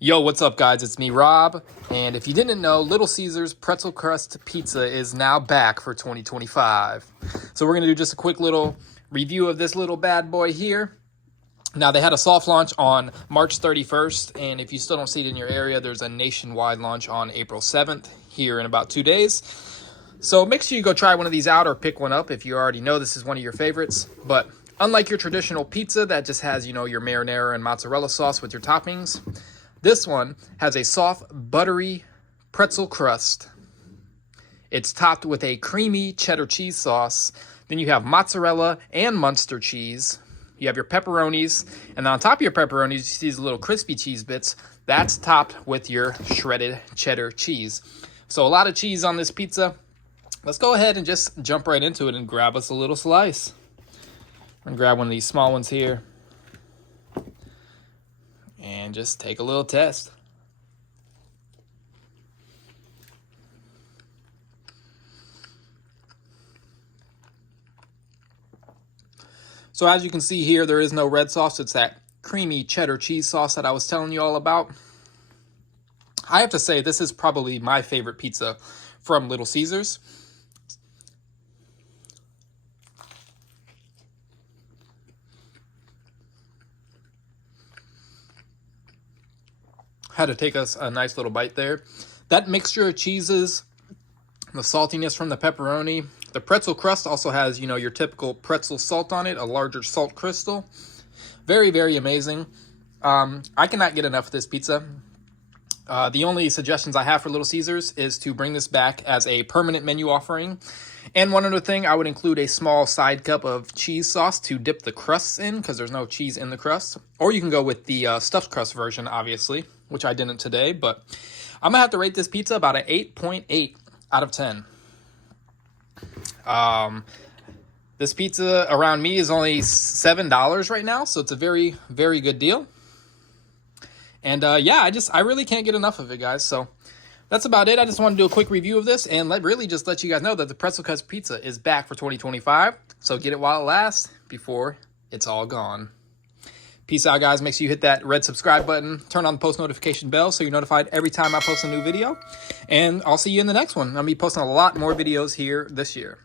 Yo, what's up, guys? It's me, Rob. And if you didn't know, Little Caesars Pretzel Crust Pizza is now back for 2025. So we're going to do just a quick little review of this little bad boy here. Now, they had a soft launch on March 31st, and if you still don't see it in your area, there's a nationwide launch on April 7th, here in about 2 days. So make sure you go try one of these out or pick one up if you already know this is one of your favorites. But unlike your traditional pizza that just has, your marinara and mozzarella sauce with your toppings, this one has a soft, buttery pretzel crust. It's topped with a creamy cheddar cheese sauce. Then you have mozzarella and Munster cheese. You have your pepperonis, and then on top of your pepperonis, you see these little crispy cheese bits. That's topped with your shredded cheddar cheese. So a lot of cheese on this pizza. Let's go ahead and just jump right into it and grab us a little slice. I'm gonna grab one of these small ones here and just take a little test. So as you can see here, there is no red sauce. It's that creamy cheddar cheese sauce that I was telling you all about. I have to say, this is probably my favorite pizza from Little Caesars. Had to take us a nice little bite there. That mixture of cheeses, the saltiness from the pepperoni. The pretzel crust also has, your typical pretzel salt on it, a larger salt crystal. Very, very amazing. I cannot get enough of this pizza. The only suggestions I have for Little Caesars is to bring this back as a permanent menu offering. And one other thing, I would include a small side cup of cheese sauce to dip the crusts in, because there's no cheese in the crust. Or you can go with the stuffed crust version, obviously, which I didn't today. But I'm going to have to rate this pizza about an 8.8 out of 10. This pizza around me is only $7 right now, so it's a very, very good deal. And yeah, I really can't get enough of it, guys. So that's about it. I just want to do a quick review of this and really just let you guys know that the Pretzel Crust Pizza is back for 2025. So get it while it lasts before it's all gone. Peace out, guys. Make sure you hit that red subscribe button. Turn on the post notification bell so you're notified every time I post a new video. And I'll see you in the next one. I'm going to be posting a lot more videos here this year.